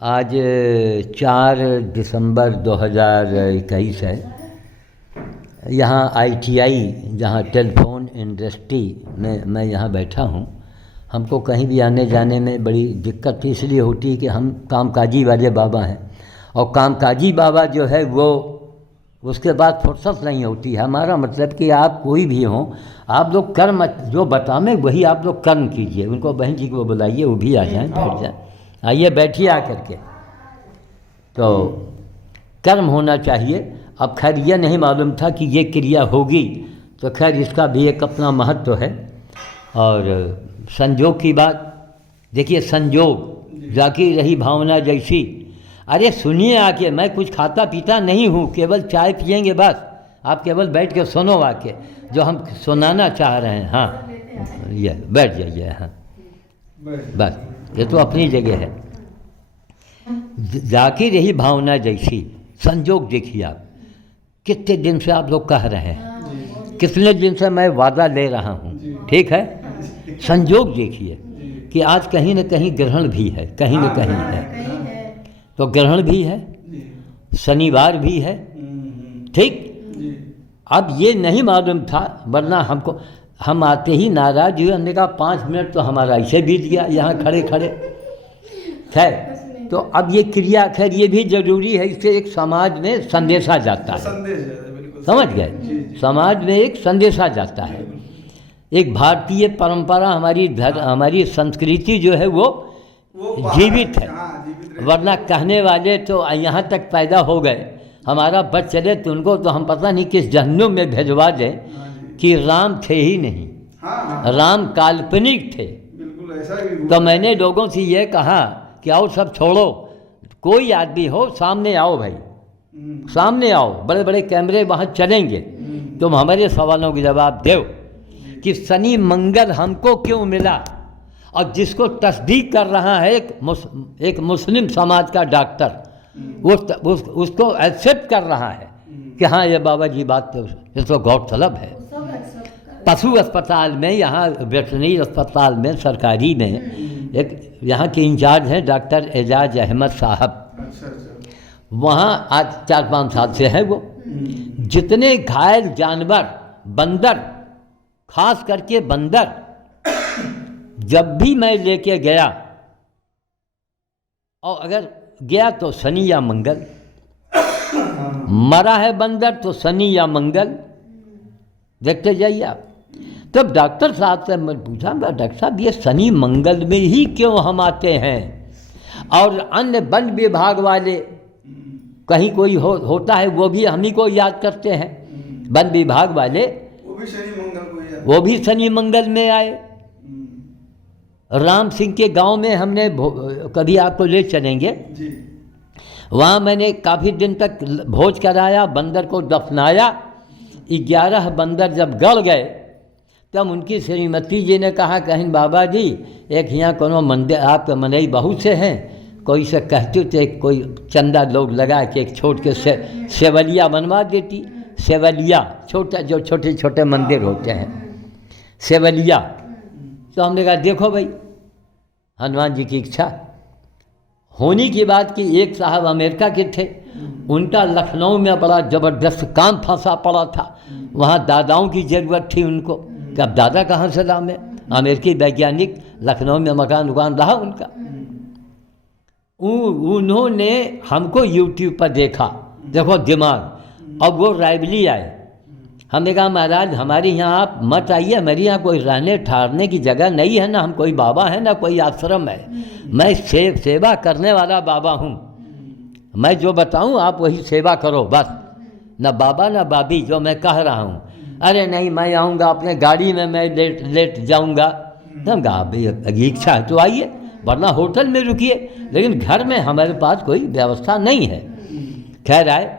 आज 4 दिसंबर 2021 है। यहाँ ITI जहाँ टेलीफोन इंडस्ट्री में मैं यहाँ बैठा हूँ। हमको कहीं भी आने जाने में बड़ी दिक्कत इसलिए होती है कि हम कामकाजी वाले बाबा हैं, और कामकाजी बाबा जो है वो उसके बाद फुर्सत नहीं होती है। हमारा मतलब कि आप कोई भी हों, आप लोग कर्म जो बताएं वही आप लोग कर्म कीजिए। उनको बहन जी को बुलाइए, वो भी आ जाएं, बैठ जाएं। आइए बैठिए आकर के। तो कर्म होना चाहिए। अब खैर ये नहीं मालूम था कि ये क्रिया होगी, तो खैर इसका भी एक अपना महत्व है। और संजोग की बात देखिए, संजोग जाकी रही भावना जैसी। अरे सुनिए आके, मैं कुछ खाता पीता नहीं हूँ, केवल चाय पिएंगे बस। आप केवल बैठ के सुनो आके जो हम सुनाना चाह रहे हैं। हाँ, ये बैठ जाइए। हाँ बस, ये तो अपनी जगह है। जाकी रही भावना जैसी। संजोग देखिए आप, कितने दिन से आप लोग कह रहे हैं, कितने दिन से मैं वादा ले रहा हूँ, ठीक है। संजोग देखिए कि आज कहीं न कहीं ग्रहण भी है, कहीं न कहीं है। तो ग्रहण भी है, शनिवार भी है, ठीक। अब ये नहीं मालूम था, वरना हम आते ही नाराज हुए। हमने कहा 5 मिनट तो हमारा ऐसे बीत गया यहाँ खड़े खड़े। खैर, तो अब ये क्रिया, खैर ये भी जरूरी है। इससे एक समाज में संदेशा जाता है, समझ गए। समाज में एक संदेशा जाता है। एक भारतीय परंपरा, हमारी संस्कृति जो है वो जीवित है। वरना कहने वाले तो यहाँ तक पैदा हो गए, हमारा बच चले तो उनको तो हम पता नहीं किस जहन्नुम में भेजवा दें कि राम थे ही नहीं, राम काल्पनिक थे। तो मैंने लोगों से ये कहा कि आओ सब छोड़ो, कोई आदमी हो सामने आओ भाई, सामने आओ। बड़े बड़े कैमरे वहाँ चलेंगे, तुम हमारे सवालों के जवाब दो कि शनि मंगल हमको क्यों मिला। और जिसको तस्दीक कर रहा है एक मुस्लिम समाज का डॉक्टर, उसको एक्सेप्ट कर रहा है कि हाँ ये बाबा जी बात तो गौरतलब है। पशु अस्पताल में, यहाँ वेटरनरी अस्पताल में, सरकारी में, एक यहाँ के इंचार्ज हैं डॉक्टर एजाज अहमद साहब। वहाँ आज 4-5 साल से है वो। जितने घायल जानवर, बंदर, खास करके बंदर, जब भी मैं लेके गया, और अगर गया तो शनि या मंगल, मरा है बंदर तो शनि या मंगल, देखते जाइए आप। तब डॉक्टर साहब से मैं पूछा, डॉक्टर साहब ये शनि मंगल में ही क्यों हम आते हैं, और अन्य वन विभाग वाले कहीं कोई होता है वो भी हम ही को याद करते हैं। वन विभाग वाले वो भी शनि मंगल में आए। राम सिंह के गांव में हमने कभी आपको ले चलेंगे, वहाँ मैंने काफ़ी दिन तक भोज कराया, बंदर को दफनाया। 11 बंदर जब गड़ गए तब उनकी श्रीमती जी ने कहा, कहीं बाबा जी एक यहाँ कोनो मंदिर आपके मनई बहुत से हैं, कोई से कहते थे कोई चंदा लोग लगा के एक छोट के सेवलिया बनवा देती। सेवलिया छोटा, जो छोटे छोटे मंदिर होते हैं, सेवलिया। तो हमने कहा देखो भाई, हनुमान जी की इच्छा होने की बात कि एक साहब अमेरिका के थे, उनका लखनऊ में बड़ा ज़बरदस्त काम फंसा पड़ा था। वहाँ दादाओं की ज़रूरत थी उनको, कि अब दादा कहाँ से लाएं। अमेरिकी वैज्ञानिक, लखनऊ में मकान उकान रहा उनका। उन्होंने हमको यूट्यूब पर देखा, देखो दिमाग। अब वो रायबली आए। हमने कहा महाराज हमारे यहाँ आप मत आइए, हमारे यहाँ कोई रहने ठहरने की जगह नहीं है, ना हम कोई बाबा है ना कोई आश्रम है। मैं सेवा करने वाला बाबा हूँ, मैं जो बताऊँ आप वही सेवा करो बस, ना बाबा ना बाबी जो मैं कह रहा हूँ। अरे नहीं मैं आऊँगा अपने गाड़ी में, मैं लेट जाऊँगा। हम कहा भाई इच्छा है तो आइए, वरना होटल में रुकिए, लेकिन घर में हमारे पास कोई व्यवस्था नहीं है। खैर आए,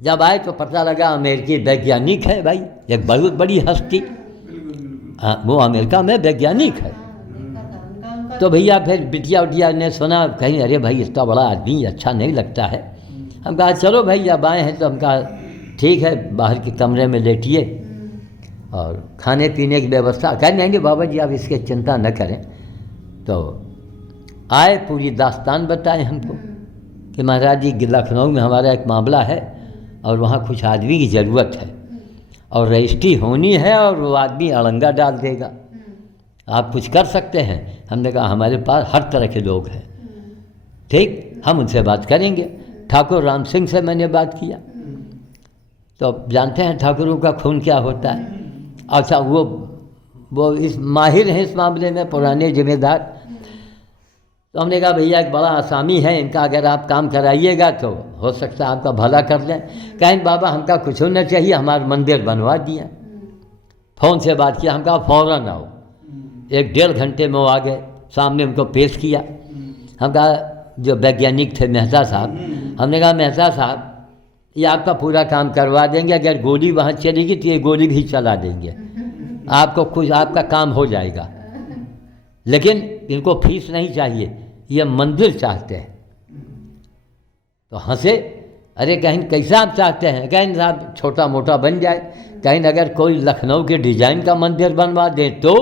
जब आए तो पता लगा अमेरिकी वैज्ञानिक है भाई, एक बहुत बड़ी हस्ती। वो अमेरिका में वैज्ञानिक है। तो भैया फिर बिटिया उटिया ने सुना, कहीं अरे भाई इतना बड़ा आदमी अच्छा नहीं लगता है। हम कहा चलो भाई जब आए हैं तो हम कहा ठीक है, बाहर के कमरे में लेटिए और खाने पीने की व्यवस्था कर लेंगे बाबा जी, आप इसकी चिंता न करें। तो आए, पूरी दास्तान बताए हमको कि महाराज जी लखनऊ में हमारा एक मामला है और वहाँ कुछ आदमी की ज़रूरत है और रजिस्ट्री होनी है और वो आदमी अड़ंगा डाल देगा, आप कुछ कर सकते हैं। हमने कहा हमारे पास हर तरह के लोग हैं, ठीक, हम उनसे बात करेंगे। ठाकुर राम सिंह से मैंने बात किया, तो अब जानते हैं ठाकुरों का खून क्या होता है। अच्छा, वो इस माहिर हैं इस मामले में, पुराने जिम्मेदार। तो हमने कहा भैया एक बड़ा आसामी है इनका, अगर आप काम कराइएगा तो हो सकता है आपका भला कर लें। कहें बाबा हमका कुछ होना चाहिए, हमारा मंदिर बनवा दिया। फ़ोन से बात किया, हम कहा फ़ौरन आओ। 1-1.5 घंटे में वो आ गए, सामने उनको पेश किया। हम कहा, जो वैज्ञानिक थे मेहता साहब, हमने कहा मेहता साहब ये आपका पूरा काम करवा देंगे, अगर गोली वहाँ चलेगी तो ये गोली भी चला देंगे, आपको कुछ आपका काम हो जाएगा, लेकिन इनको फीस नहीं चाहिए, ये मंदिर चाहते हैं। तो हंसे, अरे कहीं कैसा आप चाहते हैं? कहीं साहब छोटा मोटा बन जाए, कहीं अगर कोई लखनऊ के डिजाइन का मंदिर बनवा दें तो।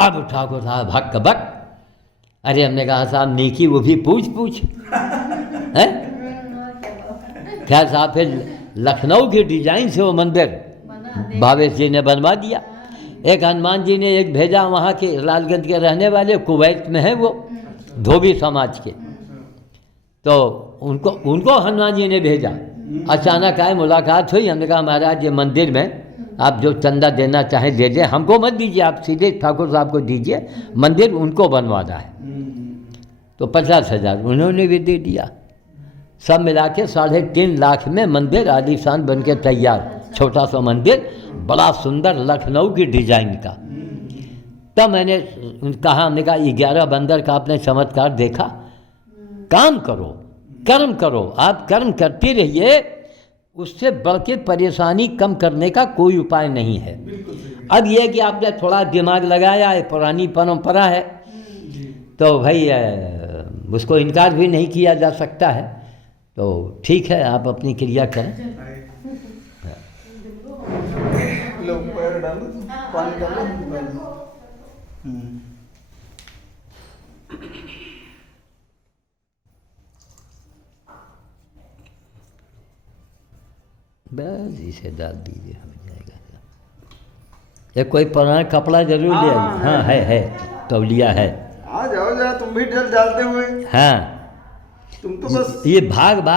अब ठाकुर साहब हक बक। अरे हमने कहा साहब नेकी वो भी पूछ है। क्या साहब फिर लखनऊ के डिजाइन से वो मंदिर भावेश जी ने बनवा दिया। एक हनुमान जी ने एक भेजा, वहाँ के लालगंज के रहने वाले, कुवैत में है वो, धोबी समाज के, तो उनको हनुमान जी ने भेजा। अचानक आए, मुलाकात हुई, हमने कहा महाराज ये मंदिर में आप जो चंदा देना चाहें दे दें, हमको मत दीजिए, आप सीधे ठाकुर साहब को दीजिए, मंदिर उनको बनवाना है। तो 50,000 उन्होंने भी दे दिया। सब मिला के 3.5 लाख में मंदिर आलीशान बन के तैयार, छोटा सा मंदिर, बड़ा सुंदर लखनऊ की डिजाइन का। तब मैंने कहा, हमने कहा 11 बंदर का आपने चमत्कार देखा, काम करो, कर्म करो, आप कर्म करते रहिए, उससे बढ़ के परेशानी कम करने का कोई उपाय नहीं है। अब यह कि आपने थोड़ा दिमाग लगाया है, पुरानी परंपरा है, तो भाई उसको इनकार भी नहीं किया जा सकता है। तो ठीक है, आप अपनी क्रिया करें। पानी डालो। बस इसे डाल दीजिए, हो जाएगा। ये कोई पुराना कपड़ा जरूर ले आइए। हाँ है तौलिया है। आ जाओ जरा, तुम भी डर डालते हुए। हाँ, तुम तो बस ये भाग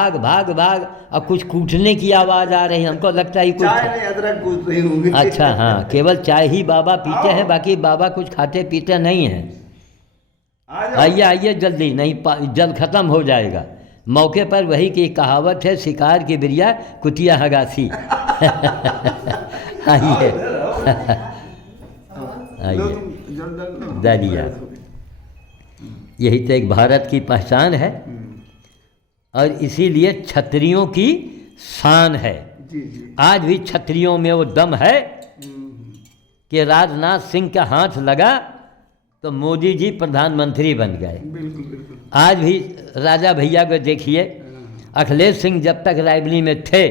और कुछ कूटने की आवाज़ आ रही है, हमको लगता है कुछ चाय नहीं, अदरक कूट रही होंगी। अच्छा, हाँ, केवल चाय ही बाबा पीते हैं, बाकी बाबा कुछ खाते पीते नहीं हैं। आइए जल्दी, नहीं जल खत्म हो जाएगा। मौके पर वही की कहावत है, शिकार की बिरिया कुतिया हगासी। आइए आइए, डालिया। यही तो एक भारत की पहचान है और इसीलिए क्षत्रियों की शान है। आज भी क्षत्रियों में वो दम है कि राजनाथ सिंह का हाथ लगा तो मोदी जी प्रधानमंत्री बन गए। आज भी राजा भैया को देखिए, अखिलेश सिंह जब तक रायबरेली में थे,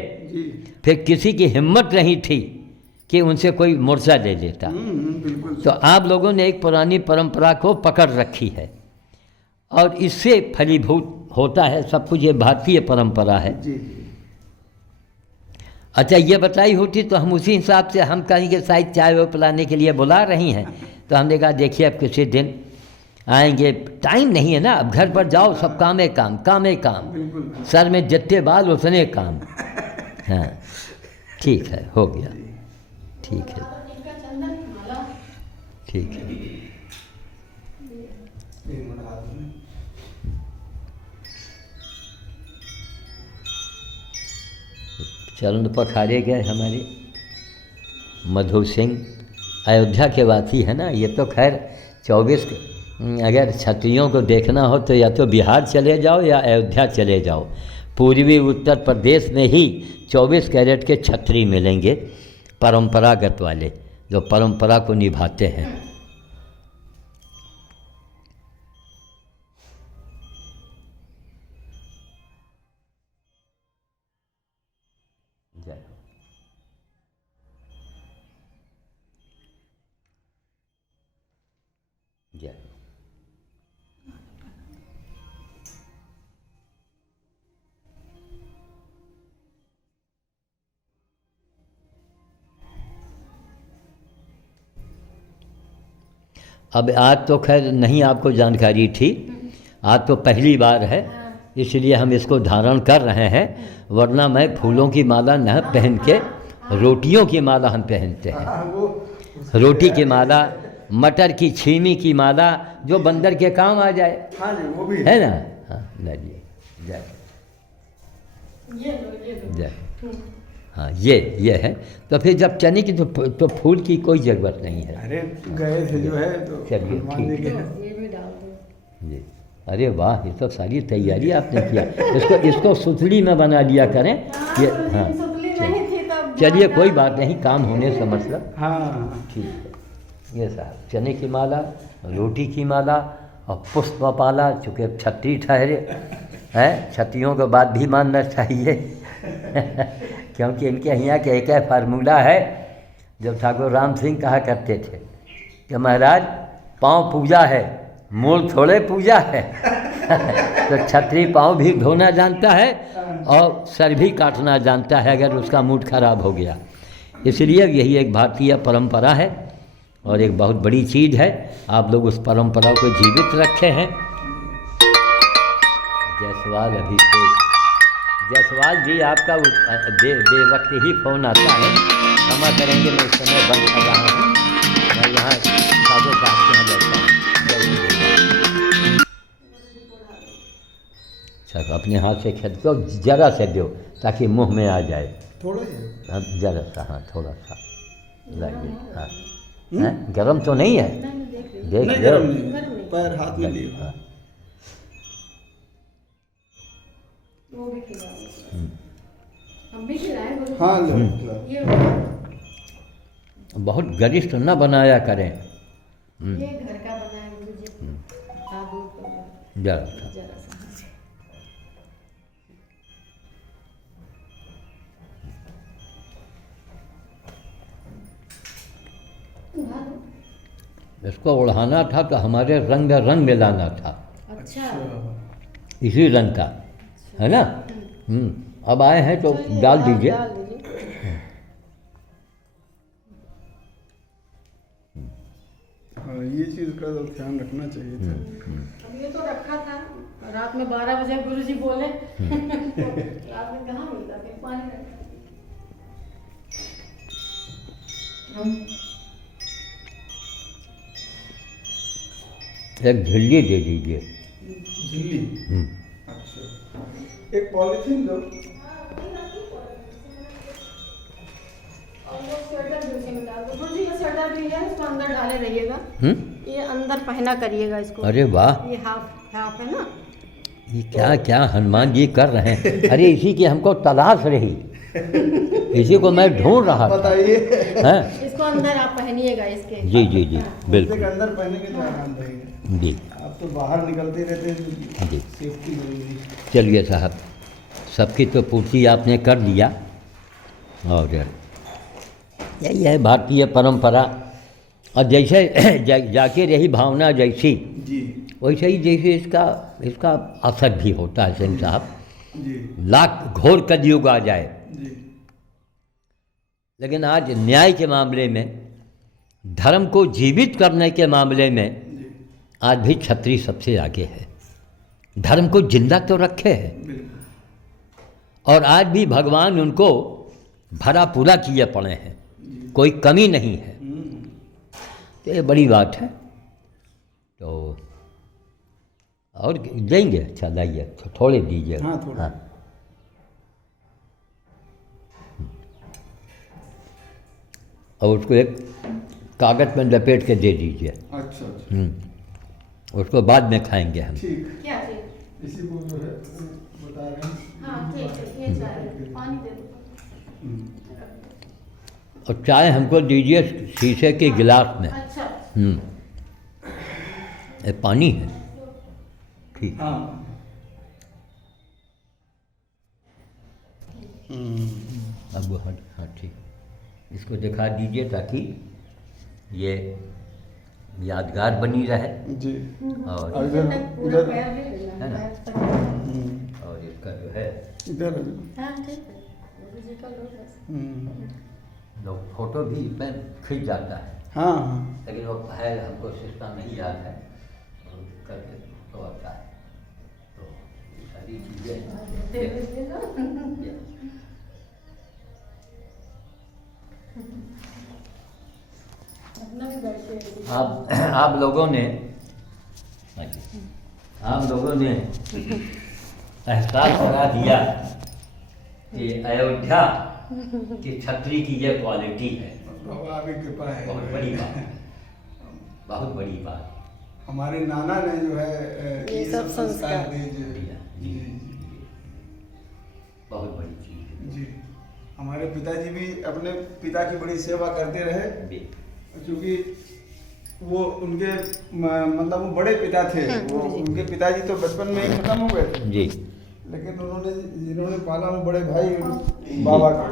फिर किसी की हिम्मत नहीं थी कि उनसे कोई मोर्चा ले लेता। तो आप लोगों ने एक पुरानी परंपरा को पकड़ रखी है और इससे फलीभूत होता है सब कुछ। ये भारतीय परंपरा है। अच्छा, ये बताई होती तो हम उसी हिसाब से, हम कहीं के शायद चाय वो पिलाने के लिए बुला रही हैं, तो हमने कहा देखिए अब किसी दिन आएंगे, टाइम नहीं है ना, अब घर पर जाओ, सब काम है काम, सर में जितने बाल उतने काम। हाँ ठीक है, हो गया, ठीक है, ठीक है। चरण पखारे गए हमारे मधु सिंह, अयोध्या के वासी है ना। ये तो खैर 24, अगर क्षत्रियों को देखना हो तो या तो बिहार चले जाओ या अयोध्या चले जाओ। पूर्वी उत्तर प्रदेश में ही 24 कैरेट के क्षत्रिय मिलेंगे, परंपरागत वाले, जो परंपरा को निभाते हैं। जय अब आज तो खैर नहीं आपको जानकारी थी, आज तो पहली बार है, इसलिए हम इसको धारण कर रहे हैं, वरना मैं फूलों की माला न पहन के रोटियों की माला हम पहनते हैं। हाँ, वो रोटी की माला, मटर की छीमी की माला, जो बंदर के काम आ जाए, हाँ जी वो भी है ना। हाँ लीजिए, जय जय। हाँ ये है। तो फिर जब चने की तो फूल की कोई ज़रूरत नहीं है। अरे गए थे जो है तो चलिए, हनुमान जी ठीक के ये भी डाल दो। जी। अरे वाह, ये तो सारी तैयारी आपने किया। इसको सुतली में बना लिया करें ये। हाँ चलिए, कोई बात नहीं, काम होने से मतलब। हाँ ठीक है। ये साहब चने की माला, रोटी की माला और पुष्प माला, चूँकि छठी ठहरे हैं, छठियों के बाद भी मानना चाहिए क्योंकि इनके यहाँ के एक फार्मूला है। जब ठाकुर राम सिंह कहा करते थे कि महाराज पाँव पूजा है, मूल थोड़े पूजा है तो छतरी पाँव भी धोना जानता है और सर भी काटना जानता है अगर उसका मूड खराब हो गया। इसलिए यही एक भारतीय परंपरा है और एक बहुत बड़ी चीज़ है। आप लोग उस परंपरा को जीवित रखे हैं। जायसवाल अभिषेक, जायसवाल जी आपका वक्त ही फ़ोन आता है, क्षमा करेंगे, मैं इस समय बंद कर रहा हूँ। मैं यहाँ साधु साहब के यहाँ बैठा हूँ। अच्छा, अपने हाथ से खेल को ज़रा से दो ताकि मुंह में आ जाए। थोड़ा ही हाँ ज़रा सा, हाँ थोड़ा सा लाइए। हाँ हैं? गरम तो नहीं है, देख नहीं लो। गरम नहीं, पैर हाथ में लिए हाँ। वो भी खिलाओ। हम भी खिलाएं बोलो। हाँ लो ये बहुत गरिष्ठ न बनाया करें। ये घर का बनाया गुरुजी। आलू को ज़रा सा। जरा सा। इसको ओढ़ाना था तो हमारे रंग मिलाना था, अच्छा इसी रंग का, है ना। अब आए हैं तो डाल दीजिए। डाल दीजिए। हाँ ये चीज़ का तो ध्यान रखना चाहिए था। अब ये तो रखा था, रात में 12 बजे गुरुजी बोले रात में कहाँ मिलता, फिर पानी रखा। एक झिल्ली दे दीजिए। झिल्ली, अच्छा एक पॉलीथीन दो। और वो स्वेटर भी उसी में डाल दो। गुरुजी ये स्वेटर भी है, इसको अंदर डाले रहिएगा। ये अंदर पहना करिएगा इसको। अरे वाह, ये हाफ हाफ है ना। ये क्या क्या हनुमान जी कर रहे हैं। अरे इसी की हमको तलाश रही, इसी को मैं ढूंढ रहा था। बताइए हैं? इसको अंदर आप पहनिएगा इसके। जी जी जी, एक बिल्कुल अंदर पहनेंगे तो आराम रहेगा। जी आप तो बाहर निकलते रहते हैं तो जी। सेफ्टी जरूरी। चलिए साहब, सबकी तो पूर्ति आपने कर लिया और यही है भारतीय परंपरा। और जैसे जाके रही भावना जैसी, जी वैसे ही जैसे इसका असर भी होता है। सिंह साहब, जी लाख घोर कलयुग आ जाए, जी लेकिन आज न्याय के मामले में, धर्म को जीवित करने के मामले में जी आज भी छत्री सबसे आगे है। धर्म को जिंदा तो रखे है बिल्कुल। और आज भी भगवान उनको भरा पूरा किए पड़े हैं, कोई कमी नहीं है। तो ये बड़ी बात है। तो और देंगे, अच्छा लाइए, थोड़े दीजिए। हाँ, थोड़े। हाँ। और उसको एक कागज़ में लपेट के दे दीजिए। अच्छा अच्छा उसको बाद में खाएंगे हम। ठीक, क्या चीज? इसी को जो है बता रहे हैं। हाँ ठीक है, ये चाय पानी दे दो। और चाय हमको दीजिए शीशे के गिलास में। अच्छा ये पानी है, ठीक। हाँ अब वो हाँ ठीक, इसको दिखा दीजिए ताकि ये यादगार बनी रहे। जी और और इधर पूरा इधर पैर भी लेना, है ना? पैर तक। और इसका जो है इधर हाँ ठीक है, गुरुजी का लो बस। लोग फोटो भी इसमें खिंच जाता है। हाँ हाँ लेकिन वो है हमको सिस्टम नहीं याद है तो करके तो अच्छा है। तो सारी चीज़ें अपना भी बैठे आप लोगों ने एहसास करा दिया कि अयोध्या की छतरी की ये क्वालिटी है। बाबा की कृपा है। बहुत बड़ी बात, बहुत बड़ी बात। हमारे नाना ने जो है ये सब संस्कार दिए दिया। जी बहुत बड़ी चीज़ है। जी हमारे पिताजी भी अपने पिता की बड़ी सेवा करते रहे जी। क्योंकि वो उनके मतलब वो बड़े पिता थे। वो उनके पिताजी तो बचपन में ही खत्म हो गए थे जी। लेकिन उन्होंने जिन्होंने पाला वो बड़े भाई बाबा का